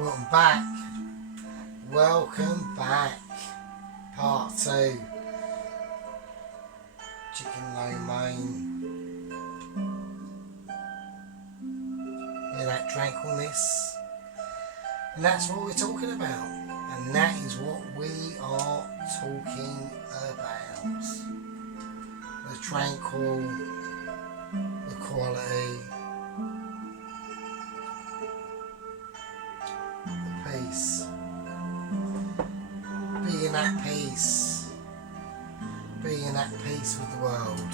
Welcome back. Welcome back. Part 2. Chicken lo mein. Hear that tranquilness? And that's what we're talking about. And that is what we are talking about. The tranquil, the quality, the peace. Being at peace. Being at peace with the world.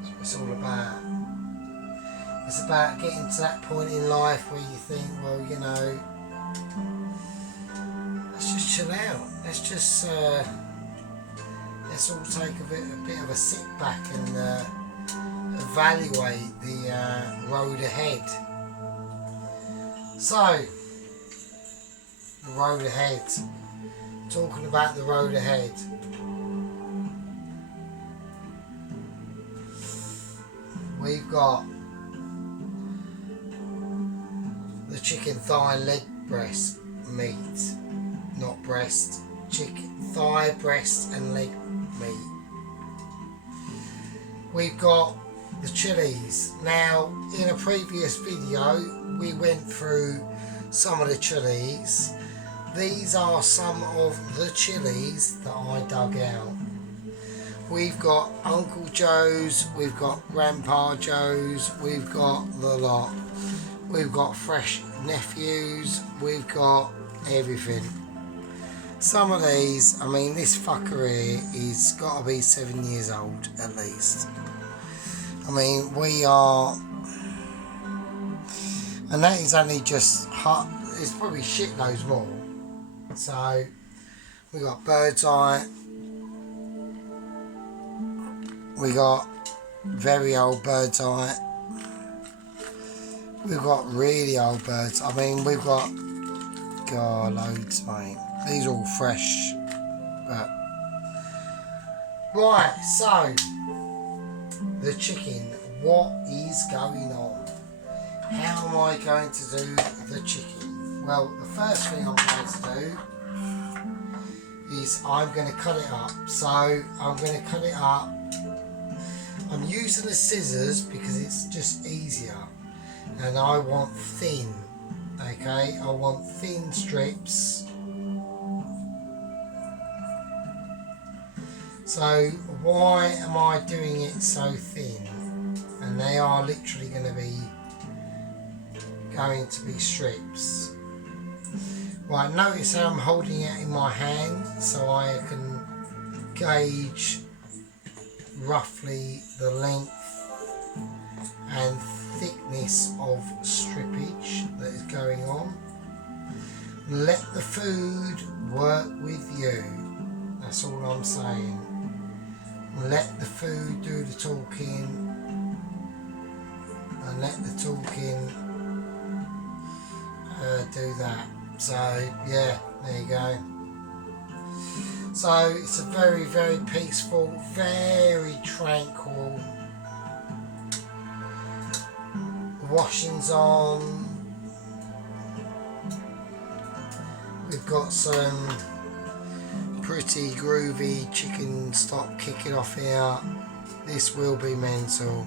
That's what it's all about. It's about getting to that point in life where you think, well, you know, let's just chill out. Let's all take a bit of a sit back and evaluate the road ahead. So, the road ahead. Talking about the road ahead. We've got the chicken thigh leg breast meat, not breast, chicken thigh, breast and leg meat. We've got the chilies. Now, in a previous video we went through some of the chilies. These are some of the chilies that I dug out. We've got Uncle Joe's, we've got Grandpa Joe's, we've got the lot. We've got Fresh Nephews, we've got everything. Some of these, I mean, this fucker here is got to be 7 years old at least. I mean, we are, and that is only just hot. It's probably shitloads more. So we got Bird's Eye, we got very old Bird's Eye, we've got really old birds. I mean, we've got, God, loads, mate. These are all fresh. But right, so the chicken. What is going on? How am I going to do the chicken? Well, the first thing I'm going to do is I'm going to cut it up. So I'm going to cut it up. I'm using the scissors because it's just easier. And I want thin. Okay, I want thin strips. So why am I doing it so thin? And they are literally going to be strips. Right, notice how I'm holding it in my hand so I can gauge roughly the length and thickness of strippage that is going on. Let the food work with you. That's all I'm saying. Let the food do the talking, and let the talking do that. So yeah, there you go. So it's a very, very peaceful, very tranquil. Washing's on. We've got some pretty groovy chicken stock kicking off here. This will be mental.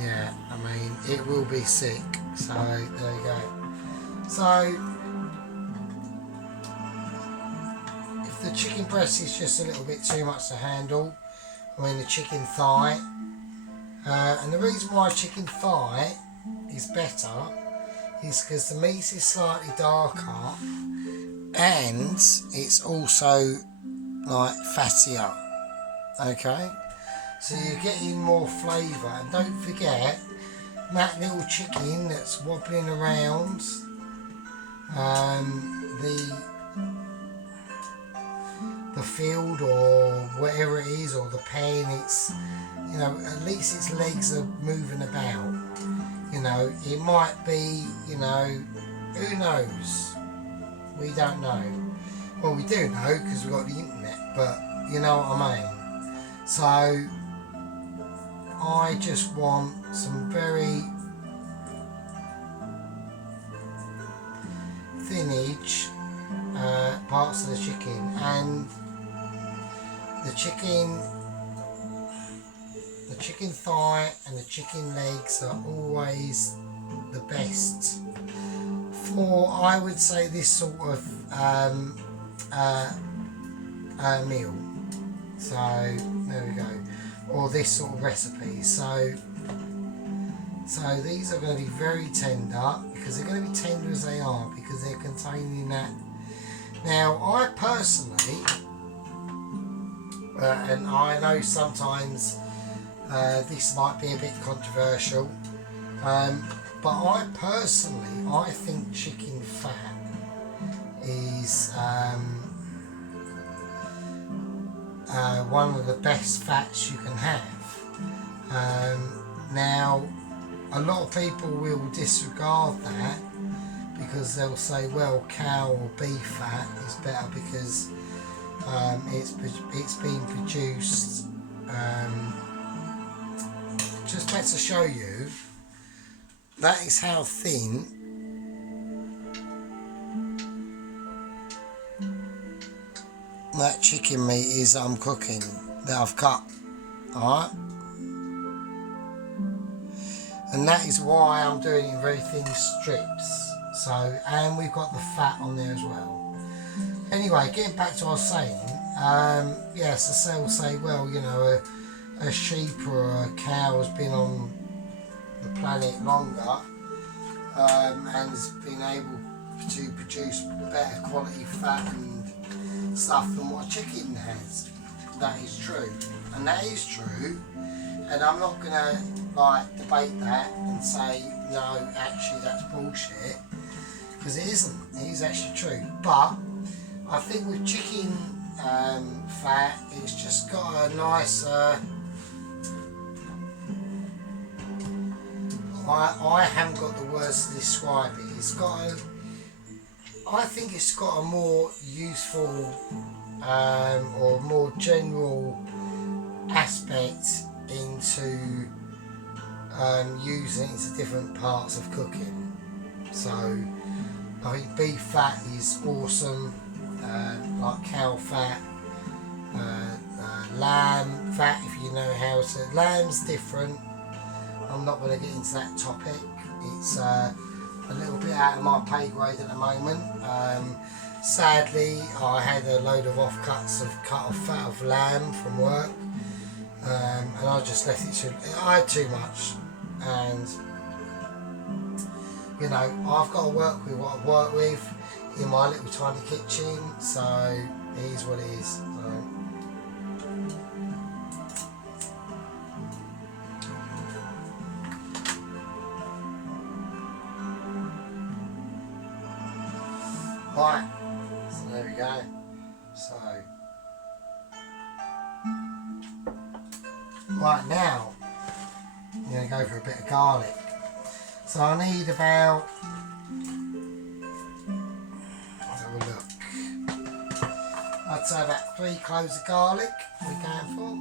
Yeah, I mean, it will be sick. So there you go. So if the chicken breast is just a little bit too much to handle, I mean the chicken thigh, and the reason why chicken thigh is better is because the meat is slightly darker and it's also like fattier. Okay, so you're getting more flavour, and don't forget that little chicken that's wobbling around the field or whatever it is, or the pen, it's, you know, at least its legs are moving about. You know, it might be, you know, who knows? We don't know. Well, we do know because we've got the internet, but you know what I mean. So I just want some very thinage parts of the chicken, and the chicken thigh and the chicken legs are always the best for, I would say, this sort of meal. So there we go, or this sort of recipe. So these are going to be very tender, because they're going to be tender as they are, because they're containing that. Now I personally, and I know sometimes this might be a bit controversial, but I think chicken fat is one of the best fats you can have. Now, a lot of people will disregard that, because they'll say, well, cow or beef fat is better because it's been produced. Just to show you, that is how thin that chicken meat is I'm cooking, that I've cut. Alright, and that is why I'm doing it in very thin strips. So, and we've got the fat on there as well. Anyway, getting back to what I was saying, yes, the will say, well, you know, a sheep or a cow has been on the planet longer and has been able to produce better quality fat and stuff than what a chicken has. That is true, and that is true, and I'm not going to debate that and say no, actually that's bullshit, because it isn't. It is actually true. But I think with chicken fat, it's just got a nice I haven't got the words to describe it. It's got I think it's got a more useful or more general aspect into using it into different parts of cooking. So I think beef fat is awesome, like cow fat, lamb fat, if you know how to. Lamb's different. I'm not going to get into that topic. It's a little bit out of my pay grade at the moment. Sadly, I had a load of offcuts of cut off fat of lamb from work, and I just left it too. I had too much, and you know, I've got to work with what I work with in my little tiny kitchen. So it is what it is. So. Right, so there we go. So, right now, I'm going to go for a bit of garlic. So I need about, let's have a look, I'd say about 3 cloves of garlic we're going for.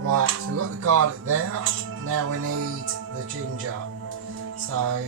Right, so we've got the garlic there. Now we need the ginger. So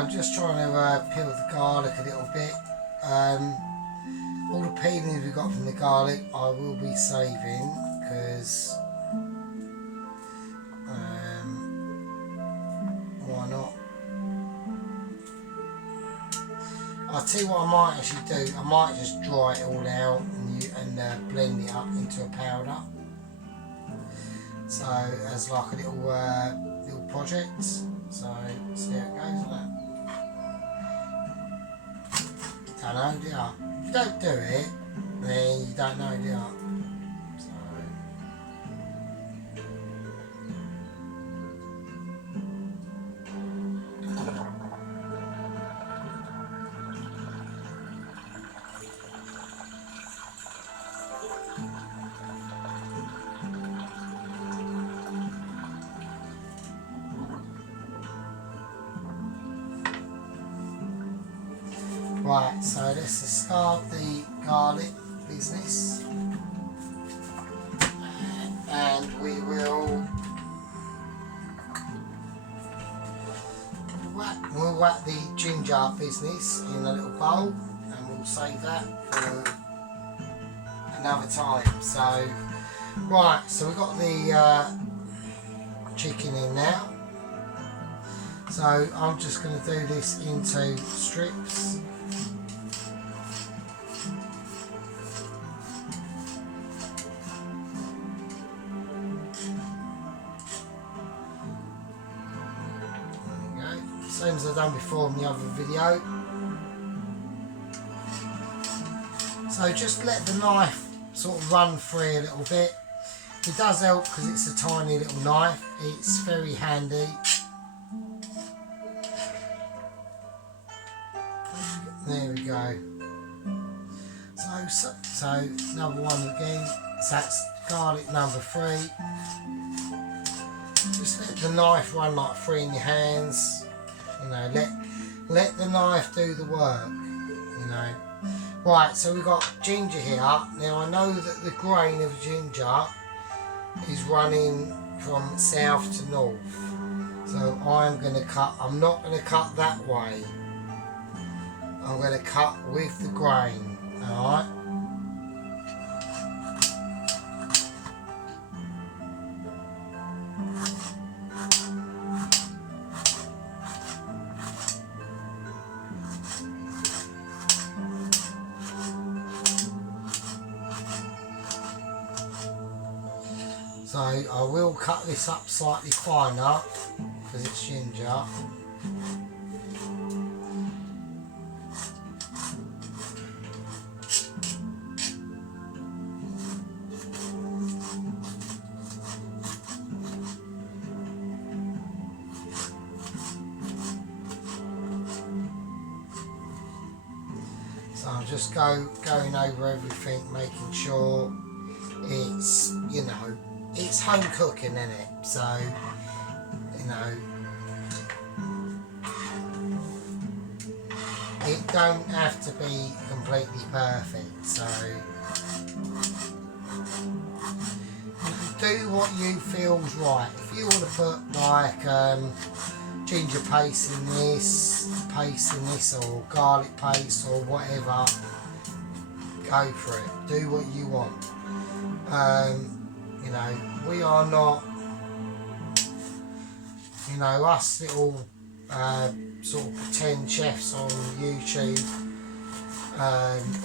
I'm just trying to peel the garlic a little bit. All the peelings we got from the garlic I will be saving because why not? I'll tell you what I might actually do. I might just dry it all out and blend it up into a powder. So as like a little project. So see how it goes, isn't it? Don't know, do you? If you don't do it, then you don't know, do you? So. Right, so let's start the garlic business, and we will whack the ginger business in a little bowl, and we'll save that for another time. So, right, so we've got the chicken in now. So I'm just going to do this into strips. Same as I've done before in the other video. So just let the knife sort of run free a little bit. It does help because it's a tiny little knife. It's very handy. There we go. So another one again. So that's garlic number 3. Just let the knife run like free in your hands. You know, let the knife do the work, you know. Right, so we've got ginger here. Now I know that the grain of ginger is running from south to north. So I'm not going to cut that way. I'm going to cut with the grain, alright. So I will cut this up slightly finer because it's ginger. So I'm just going over everything, making sure it's, you know, it's home cooking, isn't it? So, you know, it don't have to be completely perfect. So, do what you feel's right. If you want to put like ginger paste in this, or garlic paste or whatever, go for it. Do what you want. You know, we are not, you know, us little sort of pretend chefs on YouTube,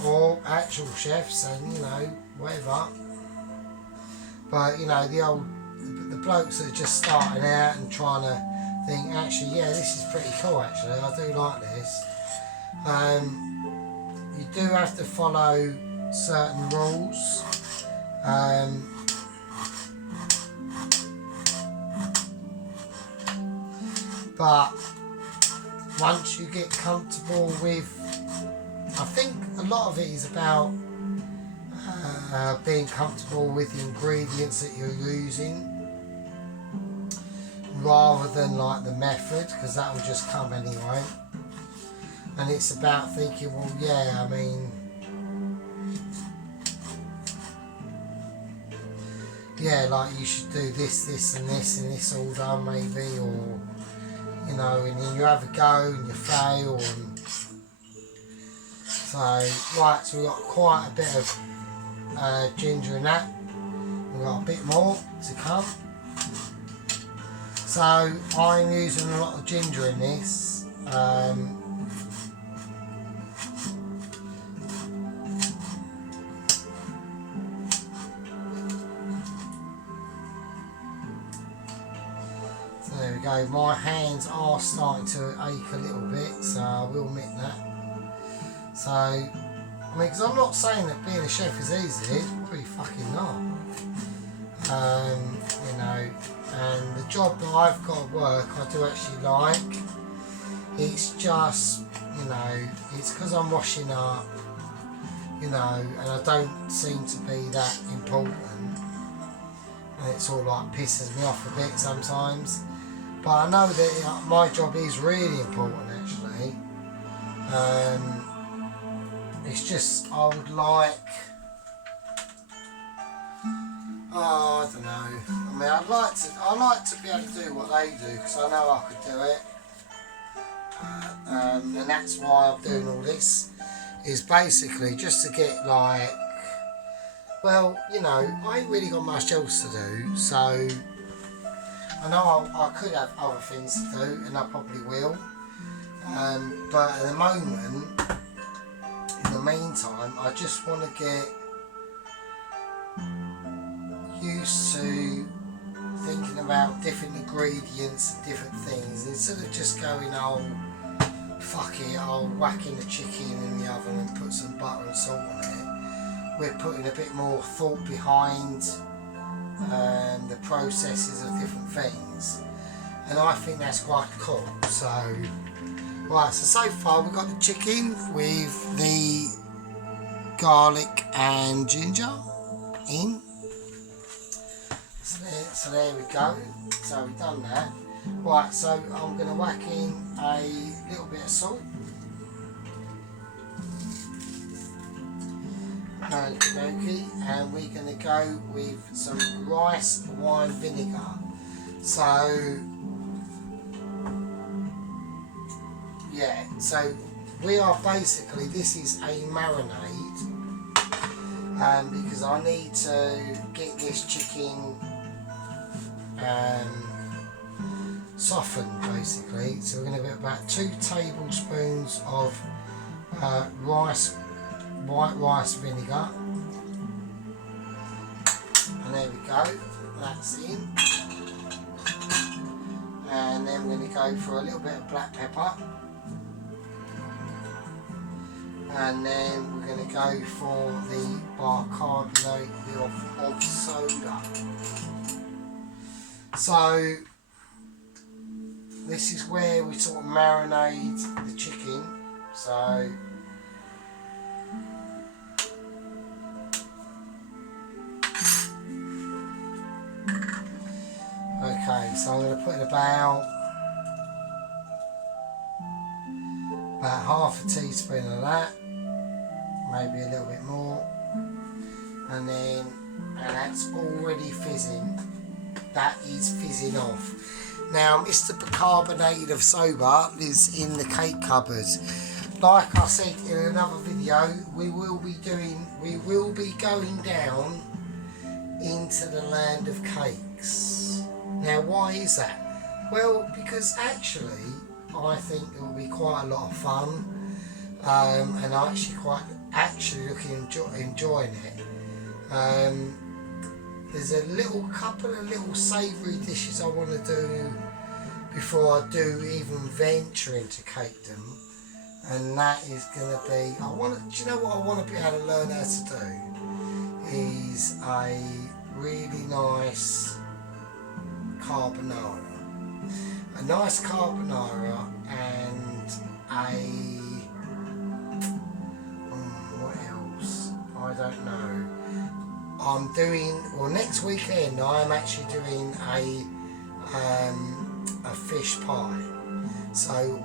or actual chefs, and you know, whatever. But you know, the blokes that are just starting out and trying to think, actually, yeah, this is pretty cool. Actually, I do like this. You do have to follow certain rules. But once you get comfortable with, I think a lot of it is about being comfortable with the ingredients that you're using, rather than like the method, because that will just come anyway. And it's about thinking, well, yeah, I mean, yeah, like you should do this, this and this in this order maybe, or you know, and then you have a go and you fail, and so right, so we've got quite a bit of ginger in that. We've got a bit more to come. So I'm using a lot of ginger in this. So there we go. My hands are starting to ache a little bit, so I will admit that. So, I mean, because I'm not saying that being a chef is easy, it's probably fucking not. You know, and the job that I've got at work I do actually like. It's just, you know, it's because I'm washing up, you know, and I don't seem to be that important, and it sort of like pisses me off a bit sometimes, but I know that my job is really important actually. It's just I would like, oh, I don't know. I mean, I like to be able to do what they do because I know I could do it, and that's why I'm doing all this. Is basically just to get like, well, you know, I ain't really got much else to do, so I know I could have other things to do, and I probably will. But at the moment, in the meantime, I just want to get used to thinking about different ingredients and different things instead of just going, oh fuck it, I'll whack in the chicken in the oven and put some butter and salt on it. We're putting a bit more thought behind the processes of different things, and I think that's quite cool. So right, so far we've got the chicken with the garlic and ginger in. So there we go. So we've done that. Right, so I'm going to whack in a little bit of salt. Okey-dokey, and we're going to go with some rice wine vinegar. So yeah, so we are basically, this is a marinade, because I need to get this chicken softened basically. So we're going to get about 2 tablespoons of white rice vinegar, and there we go, that's in. And then we're going to go for a little bit of black pepper, and then we're going to go for the bicarbonate of soda. So this is where we sort of marinate the chicken. So okay, so I'm going to put about half a teaspoon of that, maybe a little bit more, and that's already fizzing. That is fizzing off. Now, Mr. Bicarbonate of Soda is in the cake cupboard. Like I said in another video, we will be going down into the land of cakes. Now, why is that? Well, because actually, I think it will be quite a lot of fun, and I actually enjoying it. There's a couple of little savoury dishes I want to do before I do even venture into cakedom, and that is going to be, do you know what I want to be able to learn how to do? Is a really nice carbonara. A nice carbonara and what else? I don't know. I'm doing, well, next weekend I'm actually doing a fish pie. So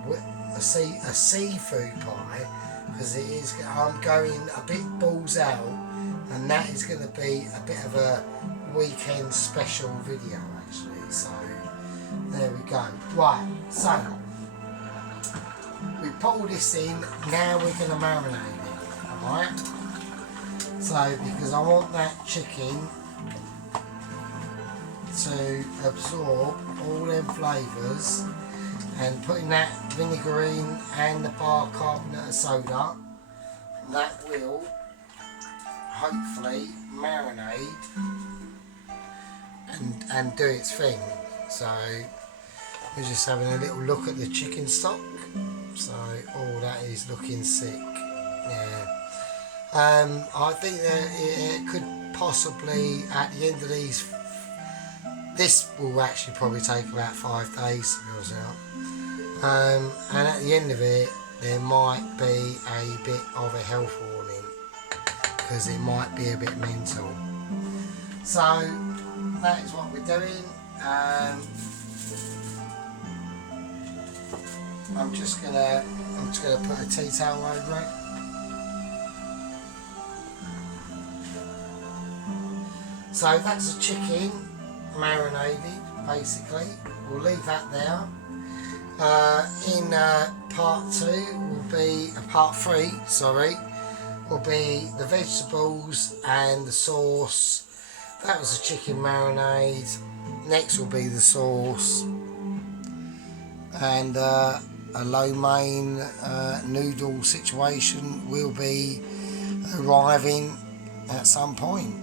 a seafood pie, because I'm going a bit balls out, and that is going to be a bit of a weekend special video actually. So there we go. Right, so we put all this in, now we're going to marinate it, alright? So, because I want that chicken to absorb all them flavours, and putting that vinegar in and the bicarbonate of soda, that will hopefully marinate and do its thing. So we're just having a little look at the chicken stock. So all that is looking sick. Yeah. I think that it could possibly, at the end of these, this will actually probably take about 5 days to go out. And at the end of it, there might be a bit of a health warning, because it might be a bit mental. So that is what we're doing. I'm just gonna put a tea towel over it. So that's a chicken marinated, basically. We'll leave that there. In part 3, sorry, will be the vegetables and the sauce. That was a chicken marinade. Next will be the sauce and a lo mein noodle situation will be arriving at some point.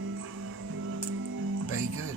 Be good.